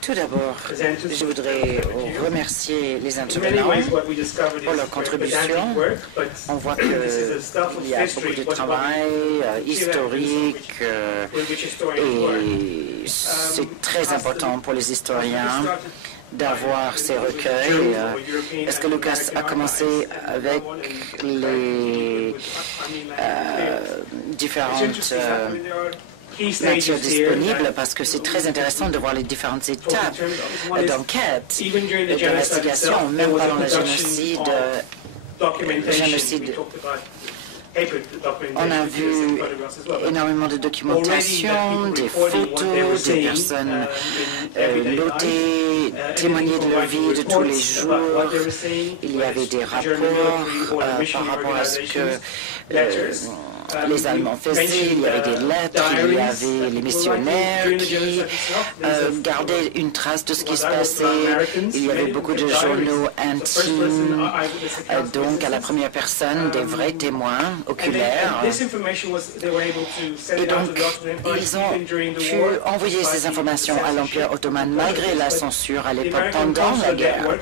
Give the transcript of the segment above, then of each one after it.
Tout d'abord, je voudrais remercier les intervenants pour leur contribution. On voit qu'il y a beaucoup de travail historique et c'est très important pour les historiens d'avoir ces recueils. Est-ce que Lucas a commencé avec les différentes natures disponibles, parce que c'est très intéressant de voir les différentes étapes d'enquête et d'investigation, même pendant le génocide. On a vu énormément de documentation, des photos, des personnes notées, témoigner de leur vie de tous les jours. Il y avait des rapports par rapport à ce que les Allemands faisaient, il y avait des lettres, il y avait les missionnaires qui gardaient une trace de ce qui se passait. Il y avait beaucoup de journaux intimes, donc à la première personne, des vrais témoins oculaires. Et donc, ils ont pu envoyer ces informations à l'Empire ottoman malgré la censure à l'époque pendant la guerre.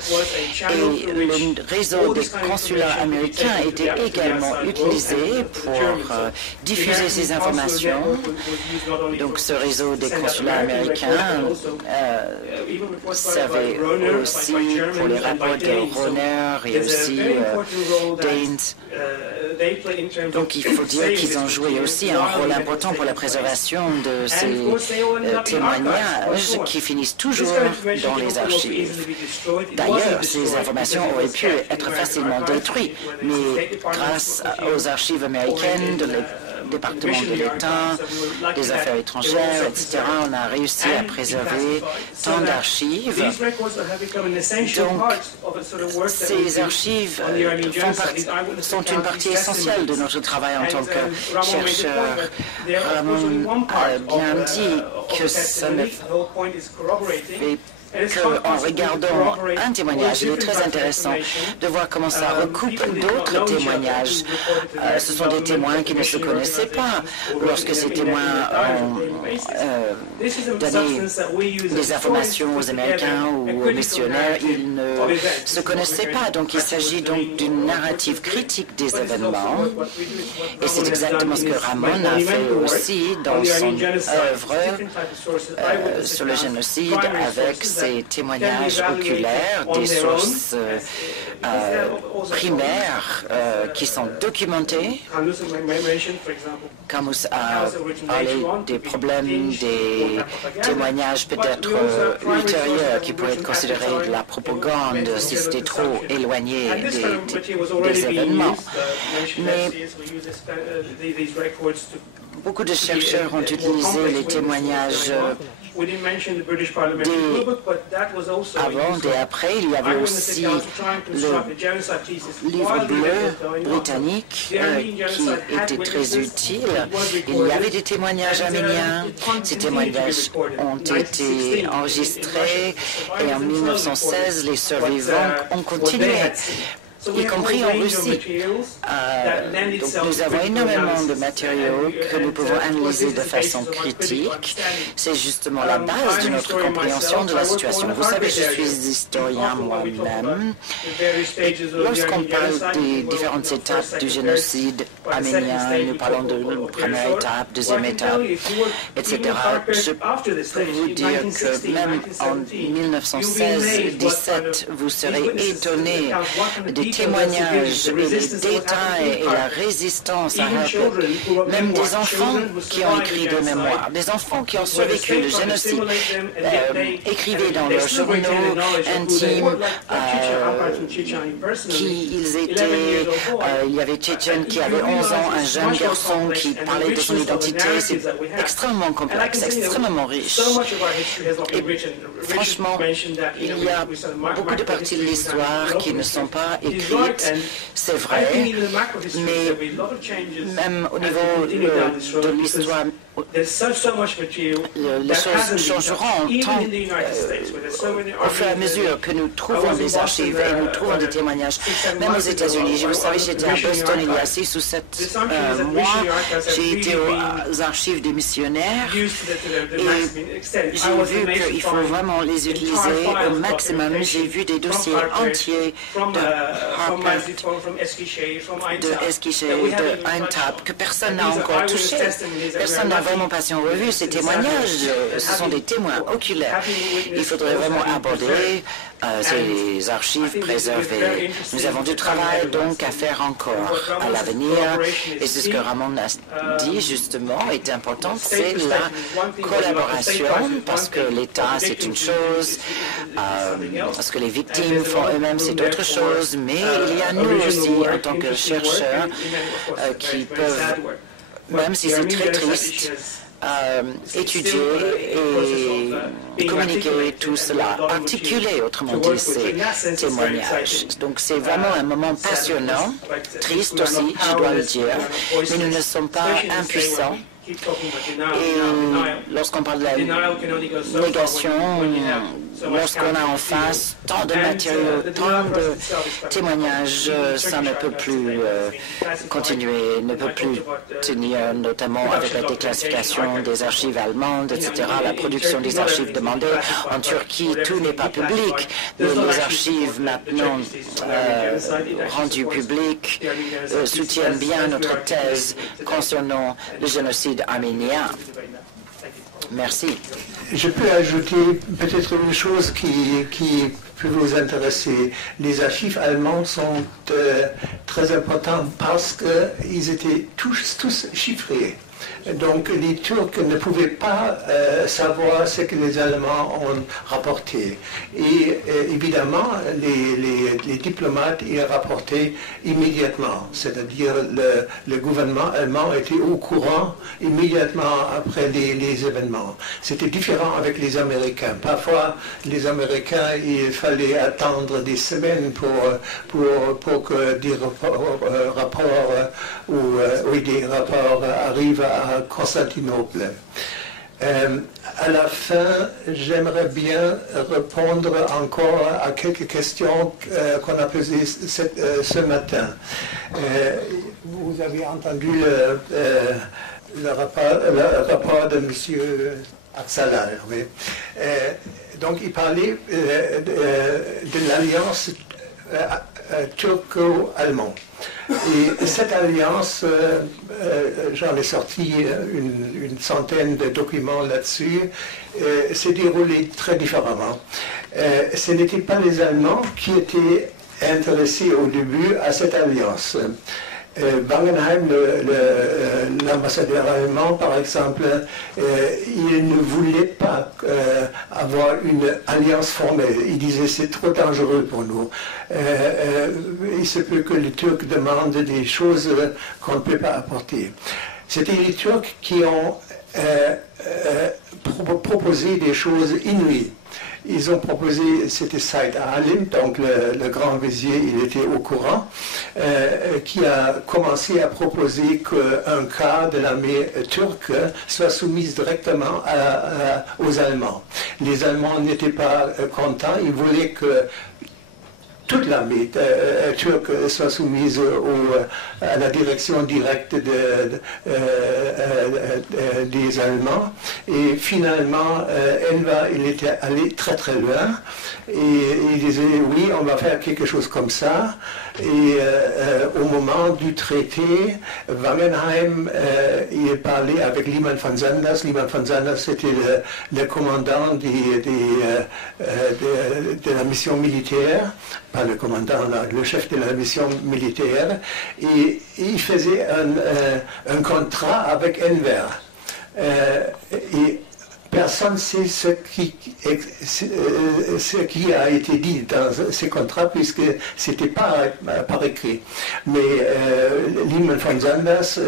Et le réseau des consulats américains était également utilisé pour diffuser ces informations. Donc ce réseau des consulats américains servait aussi pour les rapports de Rohner et aussi Daines. Donc il faut dire qu'ils ont joué aussi un rôle important pour la préservation de ces témoignages qui finissent toujours dans les archives. D'ailleurs, ces informations auraient pu être facilement détruites, mais grâce aux archives américaines, de département de l'État, des affaires étrangères, etc., on a réussi à préserver tant d'archives. Donc, ces archives sont une partie essentielle de notre travail en tant que chercheur. Ramon a bien dit que ça ne fait qu'en regardant un témoignage, il est très intéressant de voir comment ça recoupe d'autres témoignages. Ce sont des témoins qui ne se connaissaient pas. Lorsque ces témoins ont donné des informations aux Américains ou aux missionnaires, ils ne se connaissaient pas. Donc il s'agit donc d'une narrative critique des événements. Et c'est exactement ce que Ramon a fait aussi dans son œuvre sur le génocide avec ses témoignages oculaires, des sources primaires qui sont documentées. Camus a parlé des problèmes, des témoignages peut-être ultérieurs qui pourraient être considérés de la propagande si c'était trop éloigné des événements. Mais beaucoup de chercheurs ont utilisé les témoignages avant et après. Il y avait aussi le livre bleu britannique qui était très utile. Il y avait des témoignages arméniens. Ces témoignages ont été enregistrés et en 1916, les survivants ont continué, y compris en Russie. Donc nous avons énormément de matériaux que nous pouvons analyser de façon critique. C'est justement la base de notre compréhension de la situation. Vous savez, je suis historien moi-même. Lorsqu'on parle des différentes étapes du génocide arménien, nous parlons de la première étape, deuxième étape, etc. Je peux vous dire que même en 1916-17, vous serez étonnés des témoignages et les détails et la résistance à l'époque. Même des enfants qui ont écrit des mémoires, des enfants qui ont survécu le génocide, écrivaient dans leurs journaux intimes qui ils étaient. Il y avait Tchétchène qui avait 11 ans, un jeune garçon qui parlait de son identité. C'est extrêmement complexe, extrêmement riche. Et franchement, il y a beaucoup de parties de l'histoire qui ne sont pas écrites, c'est vrai, mais même au niveau de l'histoire les choses changeront au fur et à mesure que nous trouvons des archives et nous trouvons des témoignages. Même aux États-Unis, vous savez, j'étais à Boston il y a 6 ou 7 mois. J'ai été aux archives des missionnaires et j'ai vu qu'il faut vraiment les utiliser au maximum. J'ai vu des dossiers entiers de Harper, de Eskiseh, de Eintap, que personne n'a encore touché. Personne n'a vraiment passé en revue ces témoignages. Ce sont des témoins oculaires. Il faudrait vraiment aborder ces archives préservées. Nous avons du travail donc à faire encore à l'avenir. Et c'est ce que Ramon a dit justement est important, c'est la collaboration, parce que l'État c'est une chose, parce que les victimes font eux-mêmes c'est autre chose, mais il y a nous aussi en tant que chercheurs qui peuvent, même si c'est très triste, étudier et communiquer tout cela, articuler autrement dit ces témoignages. Donc c'est vraiment un moment passionnant, triste aussi, je dois le dire, mais nous ne sommes pas impuissants. Et lorsqu'on parle de la négation, lorsqu'on a en face tant de matériaux, tant de témoignages, ça ne peut plus continuer, ne peut plus tenir, notamment avec la déclassification des archives allemandes, etc., la production des archives demandées. En Turquie, tout n'est pas public, mais les archives maintenant rendues publiques soutiennent bien notre thèse concernant le génocide arménien. Merci. Je peux ajouter peut-être une chose qui peut vous intéresser. Les archives allemandes sont très importantes parce qu'ils étaient tous chiffrés. Donc les Turcs ne pouvaient pas savoir ce que les Allemands ont rapporté. Et évidemment, les diplomates y rapportaient immédiatement. C'est-à-dire le gouvernement allemand était au courant immédiatement après les événements. C'était différent avec les Américains. Parfois, les Américains, il fallait attendre des semaines pour que des rapports arrivent à Constantinople. À la fin, j'aimerais bien répondre encore à quelques questions qu'on a posées ce matin. Vous avez entendu le rapport de M. Aksalar. Oui. Donc, il parlait de l'alliance turco-allemande. Et cette alliance, j'en ai sorti une centaine de documents là-dessus, s'est déroulée très différemment. Ce n'étaient pas les Allemands qui étaient intéressés au début à cette alliance. Wangenheim, l'ambassadeur allemand, par exemple, il ne voulait pas avoir une alliance formelle. Il disait c'est trop dangereux pour nous. Il se peut que les Turcs demandent des choses qu'on ne peut pas apporter. C'était les Turcs qui ont proposé des choses inouïes. Ils ont proposé, c'était Said Halim, donc le grand vizier, il était au courant, qui a commencé à proposer qu'un quart de l'armée turque soit soumise directement aux Allemands. Les Allemands n'étaient pas contents, ils voulaient que toute l'armée turque soit soumise à la direction directe des Allemands. Et finalement, Enver, il était allé très très loin. Et il disait, oui, on va faire quelque chose comme ça. Et au moment du traité, Wangenheim, il parlait avec Liman von Sanders. Liman von Sanders, c'était le commandant de la mission militaire, pas le commandant, le chef de la mission militaire, et il faisait un contrat avec Enver. Et personne ne sait ce qui a été dit dans ces contrats, puisque ce n'était pas par écrit. Mais Liman von Sanders,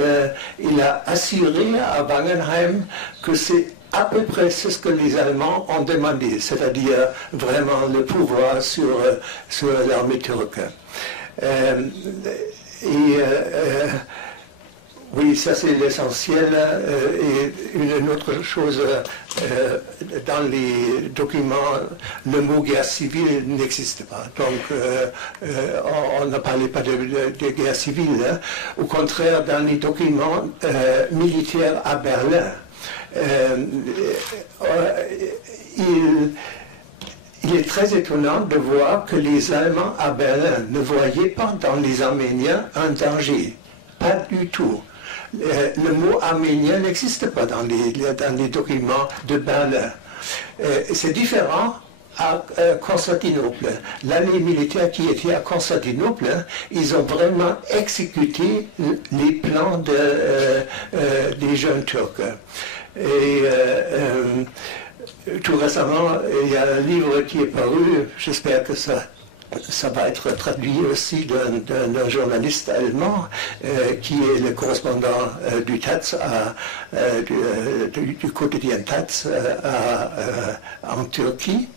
il a assuré à Wangenheim que c'est à peu près c'est ce que les Allemands ont demandé, c'est-à-dire vraiment le pouvoir sur Oui, ça c'est l'essentiel. Et une autre chose, dans les documents, le mot guerre civile n'existe pas. Donc, on ne parlait pas de guerre civile. Hein. Au contraire, dans les documents militaires à Berlin, il est très étonnant de voir que les Allemands à Berlin ne voyaient pas dans les Arméniens un danger. Pas du tout. Le mot arménien n'existe pas dans les documents de Berlin. C'est différent à Constantinople. L'année militaire qui était à Constantinople, ils ont vraiment exécuté les plans des jeunes Turcs. Et tout récemment, il y a un livre qui est paru, j'espère que ça va être traduit aussi d'un journaliste allemand qui est le correspondant du TAZ, du quotidien TAZ en Turquie.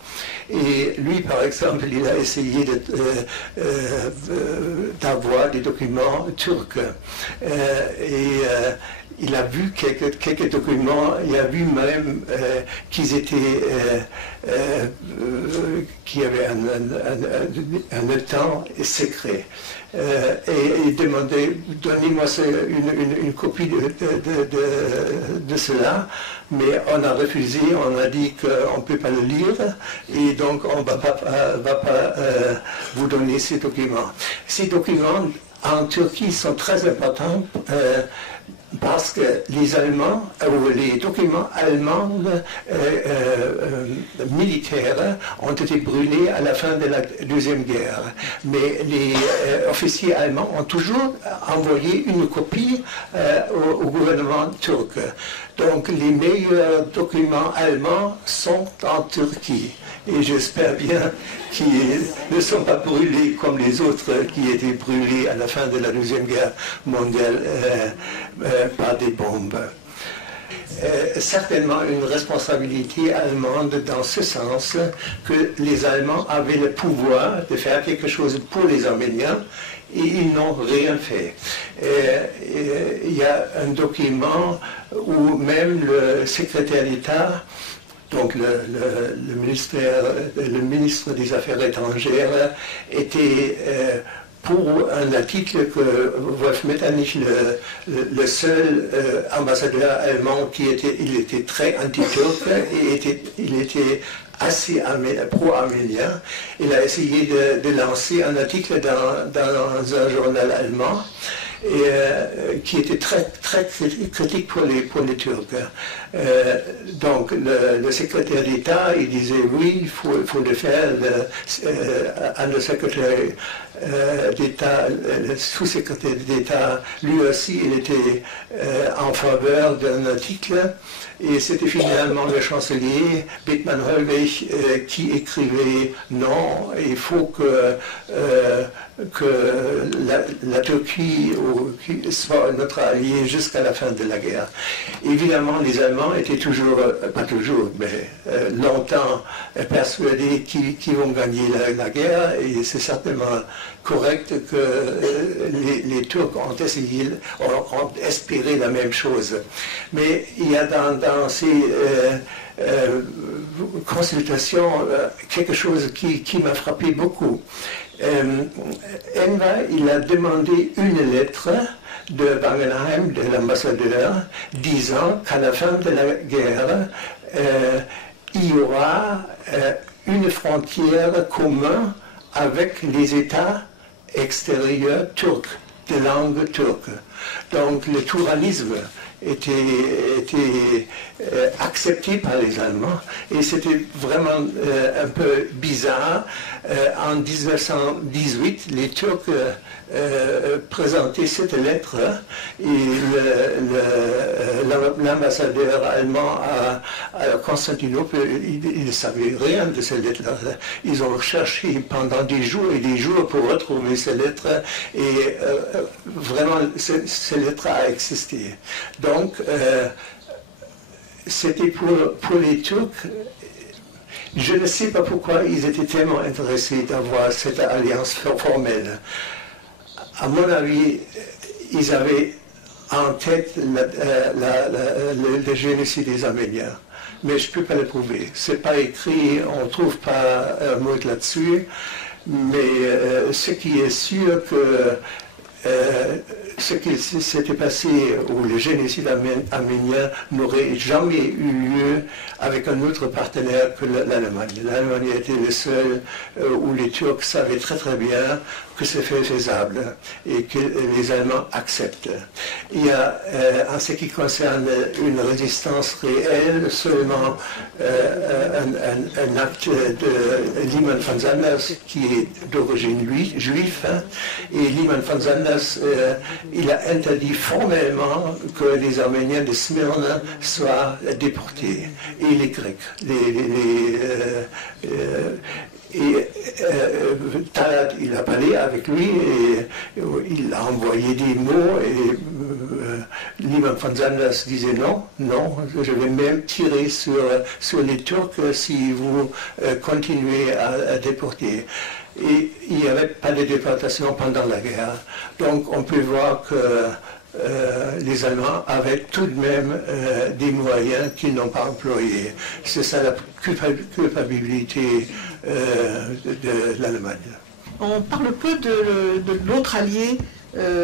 Et lui, par exemple, il a essayé d'avoir des documents turcs. Il a vu quelques documents, il a vu même qu'il y avait un temps secret. Et il demandait, donnez-moi une copie de cela, mais on a refusé, on a dit qu'on ne peut pas le lire, et donc on ne va pas vous donner ces documents. Ces documents en Turquie sont très importants parce que les Allemands, ou les documents allemands militaires ont été brûlés à la fin de la Deuxième Guerre. Mais les officiers allemands ont toujours envoyé une copie au gouvernement turc. Donc les meilleurs documents allemands sont en Turquie. Et j'espère bien qu'ils ne sont pas brûlés comme les autres qui étaient brûlés à la fin de la Deuxième Guerre mondiale par des bombes. Certainement une responsabilité allemande dans ce sens que les Allemands avaient le pouvoir de faire quelque chose pour les Arméniens et ils n'ont rien fait. Il y a un document où même le secrétaire d'État, donc le ministre des Affaires étrangères, était pour un article que Wolf Metternich, le seul ambassadeur allemand il était très anti-turc et il était assez pro-arménien. Il a essayé de lancer un article dans un journal allemand qui était très critique pour les Turcs. Donc le secrétaire d'État, il disait oui, il faut le faire. Le secrétaire d'État, le sous-secrétaire d'État, lui aussi, il était en faveur d'un article. Et c'était finalement le chancelier Bethmann-Hollweg qui écrivait non, il faut que la Turquie soit notre allié jusqu'à la fin de la guerre. Évidemment, les Allemands étaient toujours, pas toujours, mais longtemps persuadés qu'ils vont gagner la guerre, et c'est certainement correct que les Turcs ont espéré la même chose. Mais il y a dans ces consultations quelque chose qui m'a frappé beaucoup. Enver, il a demandé une lettre de Wangenheim, de l'ambassadeur, disant qu'à la fin de la guerre, il y aura une frontière commune avec les États extérieurs turcs, de langue turque. Donc le touranisme était accepté par les Allemands, et c'était vraiment un peu bizarre. En 1918, les Turcs présentaient cette lettre et l'ambassadeur allemand à Constantinople, il ne savait rien de cette lettre. Ils ont cherché pendant des jours et des jours pour retrouver cette lettre, et vraiment cette lettre a existé. Donc c'était pour les Turcs. Je ne sais pas pourquoi ils étaient tellement intéressés d'avoir cette alliance formelle. À mon avis, ils avaient en tête le génocide des Arméniens. Mais je ne peux pas le prouver. Ce n'est pas écrit, on ne trouve pas un mot là-dessus. Mais ce qui est sûr que ce qui s'était passé ou le génocide arménien n'aurait jamais eu lieu avec un autre partenaire que l'Allemagne. L'Allemagne était le seul où les Turcs savaient très très bien que c'est faisable et que les Allemands acceptent. Il y a, en ce qui concerne une résistance réelle, seulement un acte de Liman von Sanders qui est d'origine juive, hein, et Liman von Sanders il a interdit formellement que les Arméniens de Smyrne soient déportés, et les Grecs. Talat, il a parlé avec lui et il a envoyé des mots et Liman von Sanders disait non, je vais même tirer sur les Turcs si vous continuez à déporter. Et il n'y avait pas de déportation pendant la guerre. Donc on peut voir que les Allemands avaient tout de même des moyens qu'ils n'ont pas employés. C'est ça la culpabilité de l'Allemagne. On parle peu de l'autre allié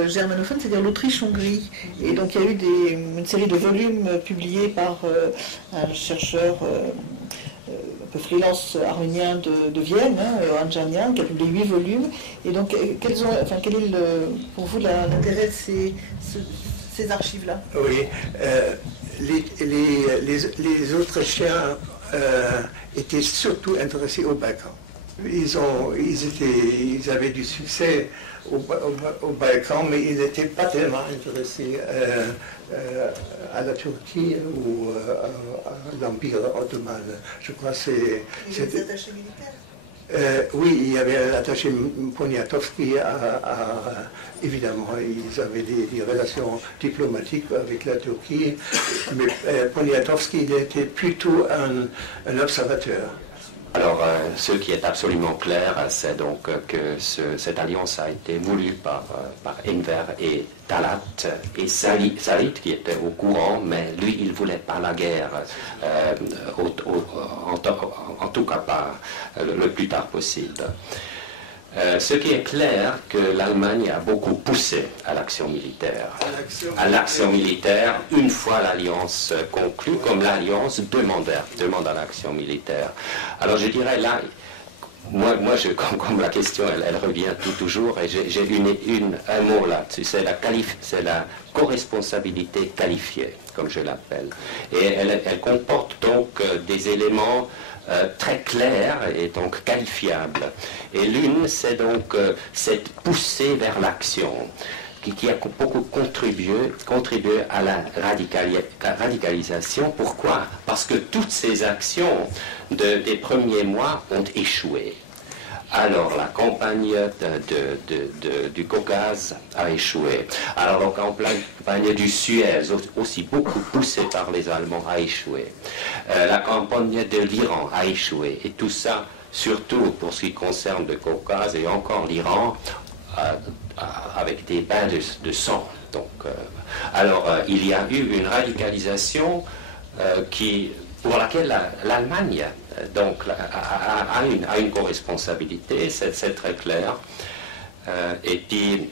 germanophone, c'est-à-dire l'Autriche-Hongrie. Et donc il y a eu une série de volumes publiés par un chercheur un peu freelance arménien de Vienne, Johann Janian, qui a publié 8 volumes. Et donc, quel est pour vous l'intérêt de ces archives-là? Oui, les Autrichiens étaient surtout intéressés aux Balkans. Ils avaient du succès au Balkans, mais ils n'étaient pas tellement intéressés à la Turquie ou à l'Empire ottoman. Je crois que c'est... Il y avait des attachés militaires? Oui, il y avait l'attaché Poniatowski, évidemment, ils avaient des relations diplomatiques avec la Turquie, mais Poniatowski, il était plutôt un observateur. Alors, ce qui est absolument clair, c'est donc que cette alliance a été voulue par Enver et Talat et Salit, qui était au courant, mais lui, il ne voulait pas la guerre, en tout cas pas le plus tard possible. Ce qui est clair, que l'Allemagne a beaucoup poussé à l'action militaire. Une fois l'alliance conclue, comme l'alliance demande à l'action militaire. Alors je dirais là, moi comme la question elle revient toujours, et j'ai un mot là-dessus, c'est la corresponsabilité qualifiée, comme je l'appelle. Et elle comporte donc des éléments très clair et donc qualifiable. Et l'une, c'est donc cette poussée vers l'action qui a beaucoup contribué à la radicalisation. Pourquoi? Parce que toutes ces actions des premiers mois ont échoué. Alors la campagne du Caucase a échoué. Alors la campagne du Suez, aussi beaucoup poussée par les Allemands, a échoué. La campagne de l'Iran a échoué. Et tout ça, surtout pour ce qui concerne le Caucase et encore l'Iran, avec des bains de sang. Donc, il y a eu une radicalisation pour laquelle l'Allemagne a une co-responsabilité, c'est très clair. Et puis,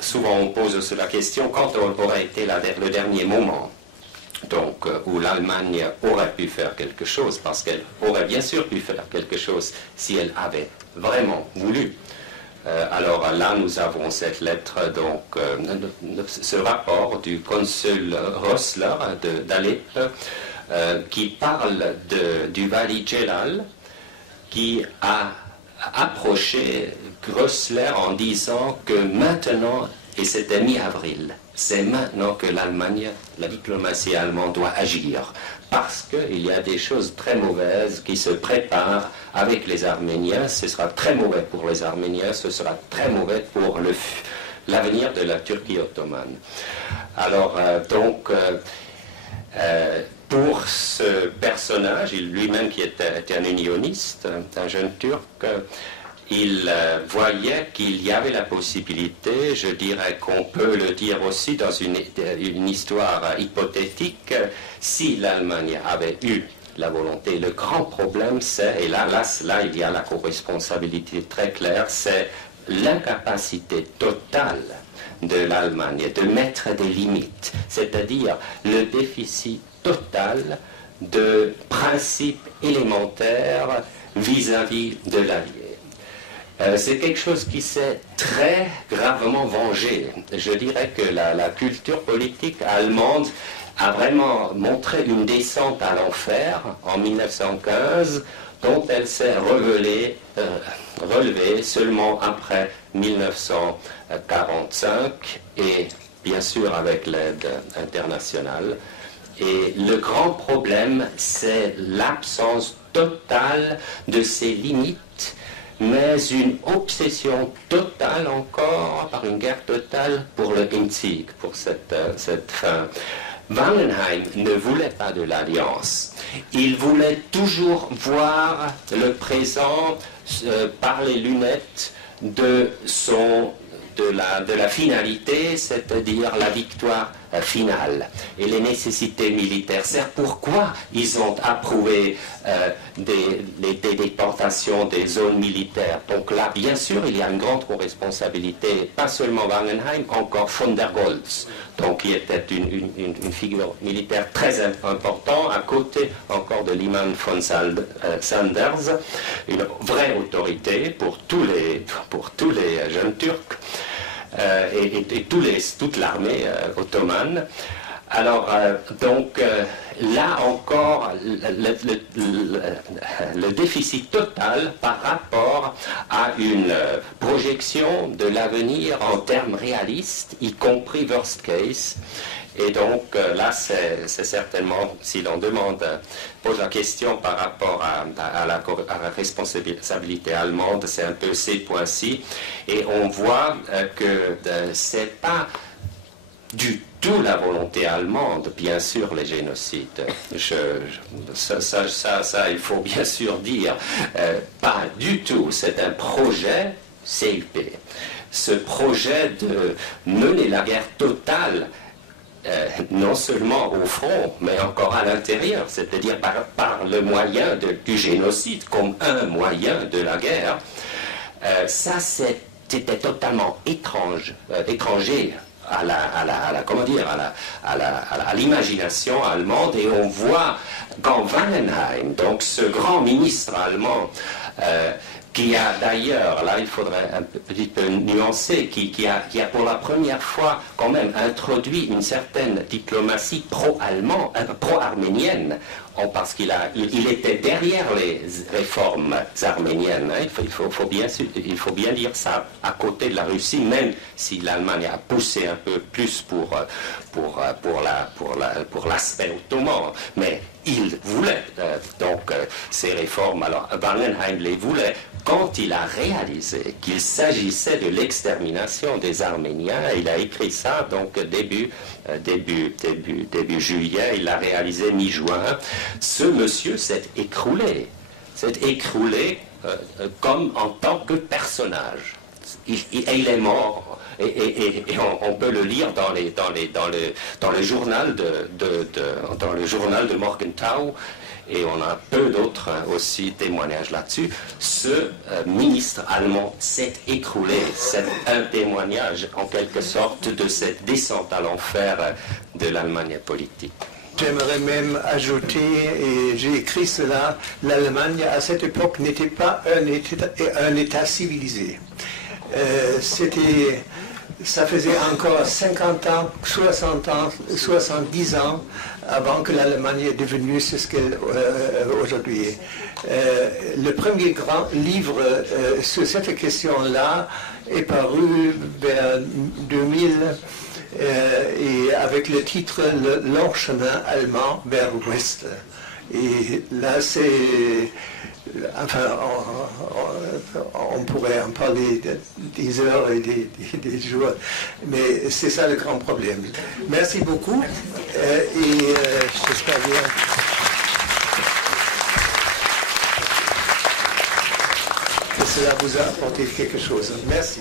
souvent on pose la question quand aurait été le dernier moment où l'Allemagne aurait pu faire quelque chose, parce qu'elle aurait bien sûr pu faire quelque chose si elle avait vraiment voulu. Alors là, nous avons cette lettre, ce rapport du consul Rossler d'Alep, qui parle du Wali Celal, qui a approché Rossler en disant que maintenant, et c'était mi-avril, c'est maintenant que l'Allemagne, la diplomatie allemande doit agir, parce qu'il y a des choses très mauvaises qui se préparent avec les Arméniens. Ce sera très mauvais pour les Arméniens, ce sera très mauvais pour l'avenir de la Turquie ottomane. Alors, pour ce personnage, lui-même qui était un unioniste, un jeune Turc, il voyait qu'il y avait la possibilité, je dirais qu'on peut le dire aussi dans une histoire hypothétique, si l'Allemagne avait eu la volonté. Le grand problème, c'est, et là il y a la co-responsabilité très claire, c'est l'incapacité totale de l'Allemagne de mettre des limites, c'est-à-dire le déficit total de principes élémentaires vis-à-vis de l'allié. C'est quelque chose qui s'est très gravement vengé. Je dirais que la culture politique allemande a vraiment montré une descente à l'enfer en 1915, dont elle s'est relevée seulement après 1945, et bien sûr avec l'aide internationale. Et le grand problème, c'est l'absence totale de ces limites, mais une obsession totale encore, par une guerre totale pour le Endsieg, pour cette fin. Wangenheim ne voulait pas de l'alliance. Il voulait toujours voir le présent par les lunettes de la finalité, c'est-à-dire la victoire finale et les nécessités militaires. C'est pourquoi ils ont approuvé les déportations des zones militaires. Donc là, bien sûr, il y a une grande responsabilité, pas seulement Wangenheim, encore von der Goltz, donc qui était une figure militaire très importante, à côté encore de Liman von Sanders, une vraie autorité pour tous les jeunes Turcs. Et toute l'armée ottomane. Alors, là encore, le déficit total par rapport à une projection de l'avenir en termes réalistes, y compris worst case. Et donc là, c'est certainement, si l'on pose la question par rapport à la responsabilité allemande, c'est un peu ces points-ci. Et on voit que c'est pas du tout la volonté allemande, bien sûr, les génocides. Ça, il faut bien sûr dire, pas du tout. C'est un projet CIP. Ce projet de mener la guerre totale, non seulement au front, mais encore à l'intérieur, c'est-à-dire par le moyen du génocide comme un moyen de la guerre, ça c'était totalement étranger à l'imagination allemande. Et on voit quand Wangenheim, donc ce grand ministre allemand, qui a d'ailleurs, là il faudrait un petit peu nuancer, qui a pour la première fois quand même introduit une certaine diplomatie pro-arménienne, parce qu'il était derrière les réformes arméniennes. Hein. Il faut bien dire ça, à côté de la Russie, même si l'Allemagne a poussé un peu plus pour l'aspect ottoman. Mais il voulait ces réformes. Alors Wangenheim les voulait quand il a réalisé qu'il s'agissait de l'extermination des Arméniens. Il a écrit ça donc début juillet, il l'a réalisé mi-juin. Ce monsieur s'est écroulé comme en tant que personnage. Il est mort. Et on peut le lire dans le journal de Morgenthau, et on a peu d'autres aussi témoignages là-dessus. Ce ministre allemand s'est écroulé. C'est un témoignage en quelque sorte de cette descente à l'enfer de l'Allemagne politique. J'aimerais même ajouter, et j'ai écrit cela, l'Allemagne à cette époque n'était pas un État civilisé. Ça faisait encore 50 ans, 60 ans, 70 ans avant que l'Allemagne est devenue ce qu'elle aujourd'hui est. Le premier grand livre sur cette question-là est paru vers 2000 et avec le titre « Le long chemin allemand vers l'ouest ». Et là, c'est... Enfin, on pourrait en parler des heures et des jours, mais c'est ça le grand problème. Merci beaucoup, et j'espère bien... que cela vous a apporté quelque chose. Merci.